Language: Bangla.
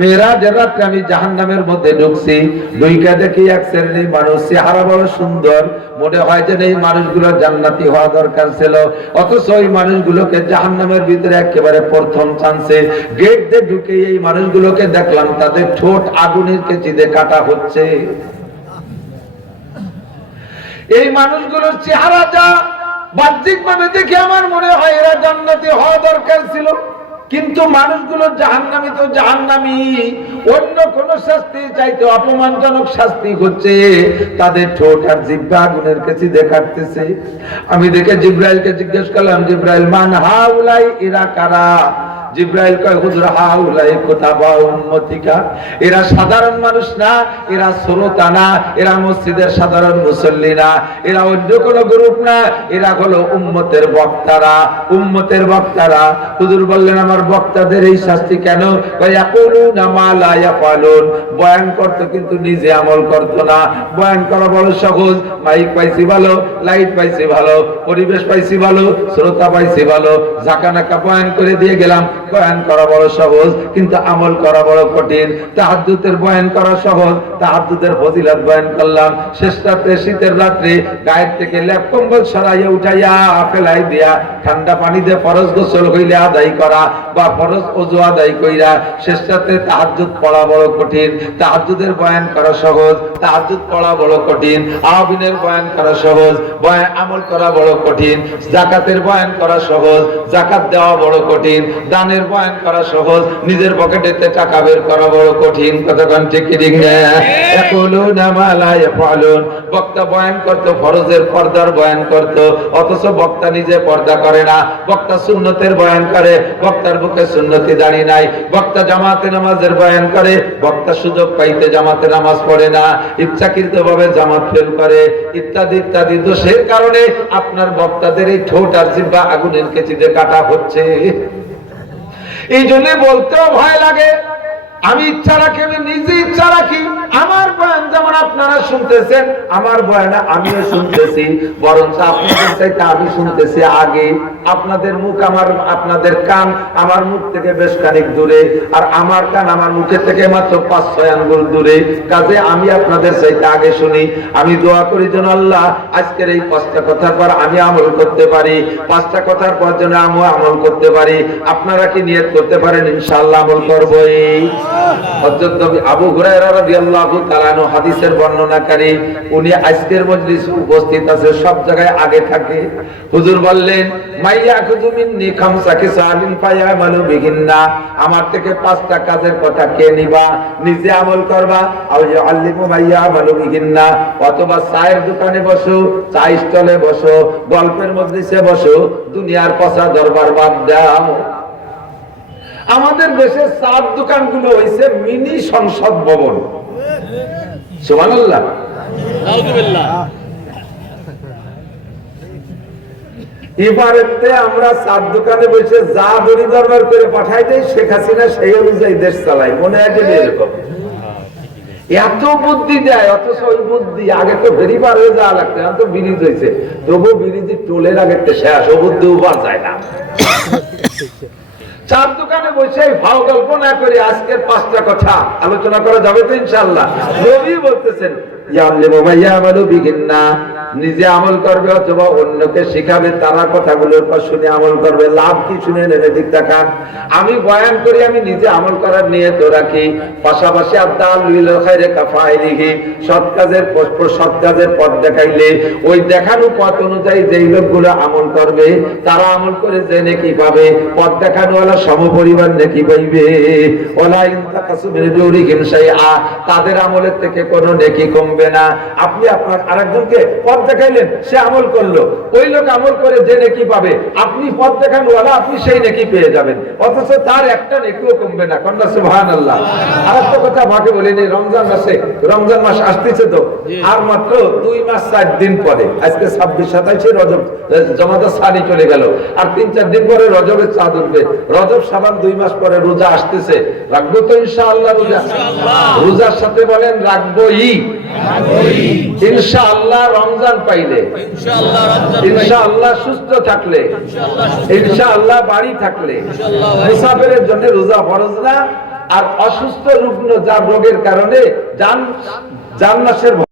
মেরাজের রাতে আমি জাহান্নামের মধ্যে ঢুকছি, ঢুইকা দেখি এক শ্রেণীর মানুষ, চেহারা বড় সুন্দর, মনে হয় যে এই মানুষগুলো জান্নাতি হওয়া দরকার ছিল, অথচ ওই মানুষগুলোকে জাহান্নামের ভিতরে একেবারে প্রথম চান্সে গেট দিয়ে ঢুকে এই মানুষগুলোকে দেখলাম তাদের ঠোঁট আগুনের কেচিতে কাটা হচ্ছে। এই মানুষগুলোর চেহারা যা বাহ্যিক ভাবে দেখে আমার মনে হয় এরা জান্নাতি হওয়া দরকার ছিল, কিন্তু মানুষগুলো জাহান্নামী তো জাহান্নামী, অন্য কোন শাস্তি চাইতে অপমানজনক শাস্তি হচ্ছে, তাদের ঠোঁট আর জিহ্বা আগুনের কাছে কাটতেছে। আমি দেখে জিব্রাইলকে জিজ্ঞেস করলাম, জিব্রাইল মান হাউলাই, এরা কারা? জিব্রাইল কয় হুজুর হাউলাই কুতাবা উম্মতিকা, এরা সাধারণ মানুষ না, এরা শ্রোতা না, এরা মসজিদের সাধারণ মুসল্লি না, এরা অন্য কোন গ্রুপ না, এরা হলো উম্মতের বক্তারা, উম্মতের বক্তারা। হুজুর বললেন আমার বক্তাদের এই শাস্তি কেন? ইয়াকুলুনা মা লা ইয়াফালুন, বয়ান করত কিন্তু নিজে আমল করত না। বয়ান করা বড় সহজ, মাইক পাইছি ভালো, লাইট পাইছি ভালো, পরিবেশ পাইছি ভালো, শ্রোতা পাইছি ভালো, ঝাঁকানাকা বয়ান করে দিয়ে গেলাম। বয়ান করা বড় সহজ, কিন্তু আমল করা বড় কঠিন। তাহাজ্জুদের বয়ান করা সহজ, তাহাজ্জুদের ফজিলত বয়ান করলাম। শেষ রাতে, শীতের রাত্রে গায়ের থেকে লেপ কম্বল সরাইয়া উঠাইয়া ফেলাই দিয়া ঠান্ডা পানি দিয়ে ফরজ গোসল হইলে আদায় করা বা ফরজ ওযু আদায় কইরা শেষ রাতে তাহাজ্জুদ পড়া বড় কঠিন। তাহাজ্জুদের বয়ান করা সহজ, তাহাজ্জুদ পড়া বড় কঠিন। আবিনের বয়ান করা সহজ, বয়ান আমল করা বড় কঠিন। যাকাতের বয়ান করা সহজ, যাকাত দেওয়া বড় কঠিন। দানের বয়ান করা সহজ, নিজের পকেটেতে টাকা বের করা বড় কঠিন। কতক্ষণ ঠিক ঠিক না? ইয়াকুলুনা মা লা ইয়াফালুন, বক্তা বয়ান করত, ফরজের পর্দার বয়ান করত, অথচ বক্তা নিজে পর্দা করে না। বক্তা সুন্নতের বয়ান করে, বক্তার বুকে সুন্নতি দাড়ি নাই। বক্তা জামাতে নামাজের বয়ান করে, বক্তা সুযোগ পাইতে জামাতে নামাজ পড়ে না, ইচ্ছাকৃতভাবে জামাত ফেল করে, ইত্যাদি ইত্যাদি দোষের কারণে আপনার বক্তাদের এই ঠোঁট আর জিহ্বা আগুনের কেচিতে কাটা হচ্ছে। এই জন্য বলতেও ভয় লাগে। আমি ইচ্ছা রাখি, আমি নিজে ইচ্ছা রাখি, আমার বয়ান যেমন আপনারা শুনতেছেন, আমার বয়ান আমিও শুনতেছি, বরঞ্চ আপনাদের চাইতে আমি শুনতেছি আগে। আপনাদের মুখ আমার, আপনাদের কান আমার মুখ থেকে বেশ খানিক দূরে, আর আমার কান আমার মুখের থেকে মাত্র 5-6 আঙ্গুল দূরে। কাজে আমি আপনাদের চাইতে আগে শুনি। আমি দোয়া করি যেন আল্লাহ আজকের এই 5টা কথার পর আমি আমল করতে পারি, 5টা কথার পর যেন আমি আমল করতে পারি। আপনারা কি নিয়ত করতে পারেন ইনশাআল্লাহ আমল করবই? হযরত আবু হুরায়রা রাদিয়াল্লাহু তাআলা আনহু হাদিসের বর্ণনাকারী, উনি আজকের মজলিসে উপস্থিত আছে, সব জায়গায় আগে থাকে। হুজুর বললেন মাইয়াকুযু মিন্নি খামসা কিসালিন ফায়ামালু বিহিন্না, আমার থেকে 5টা কাজের কথা কে নিবা? নিজে আমল করবা, আও ইউআল্লিমু মাইয়ামালু বিহিন্না, অথবা চায়ের দোকানে বসো, চা স্টলে বসো, গল্পের মজলিসে বসো, দুনিয়ার পচা দরবার বাদ দাও। আমাদের দেশের চার দোকানগুলো হইছে মিনি সংসদ ভবন। সুবহানাল্লাহ। এবারেতে আমরা চার দোকানে বসে যা দড়ি দরবার করে পাঠাই দেই, শেখ হাসিনা সেই অনুযায়ী দেশ চালায়। মনে হয় এরকম এত বুদ্ধি দেয়, অথচ ওই বুদ্ধি আগে তো বেরিবার হয়ে যাওয়া লাগতো, এখন তো ব্রিজ হয়েছে, তবু ব্রিজের টোলের আগে শেষ, ও বুদ্ধি উবার যায় না। চার দোকানে বসে ভাও গল্প না করে আজকের 5টা কথা আলোচনা করা যাবে তো ইনশাআল্লাহ। নবী বলতেছেন নিজে আমল করবে অথবা অন্যকে শিখাবে, তারা কথাগুলোর পর শুনে আমল করবে। লাভ কি? শুনে নেবে, দিক দেখান। আমি বয়ান করি, আমি নিজে আমল করার নিয়ত রাখি, পাশাপাশি সৎ কাজের পথ দেখাইলে ওই দেখানো পথ অনুযায়ী যেই লোকগুলো আমল করবে তারা আমল করে যে নেকি পাবে, পথ দেখানোওয়ালা সমপরিমাণ নেকি পাইবে। তাদের আমলের থেকে কোনো নেকি কমবে না। আপনি আপনার আরেকজনকে পথ দেখাইলেন, সে আমল করলো, ওই লোক আমল করে যে নেকি পাবে, আপনি পথ দেখানোওয়ালা, আপনি সেই নেকি পেয়ে যাবেন, অথচ তার একটা নেকিও কমবে না। কন্যা সুবহানাল্লাহ। আরেকটা কথা ভাগে বলিনি, রমজান মাস আসতেছে তো, আর মাত্র 2 মাস 4 দিন পরে, আজকে 26-27 রজব, জমাদার সানি চলে গেল, আর 3-4 দিন পরে রজবের চাঁদ উঠবে। রজব শাবান 2 মাস পরে রোজা আসতেছে, রাখবো তো ইনশাআল্লাহ রোজা? রোজার সাথে বলেন রাখবোই ইনশাআল্লাহ। রমজান পাইলে ইনশাআল্লাহ, সুস্থ থাকলে ইনশাআল্লাহ, বাড়ি থাকলে। মুসাফিরের জন্য রোজা ফরজ না, আর অসুস্থ রুগ্ন যার রোগের কারণে জান্নাতের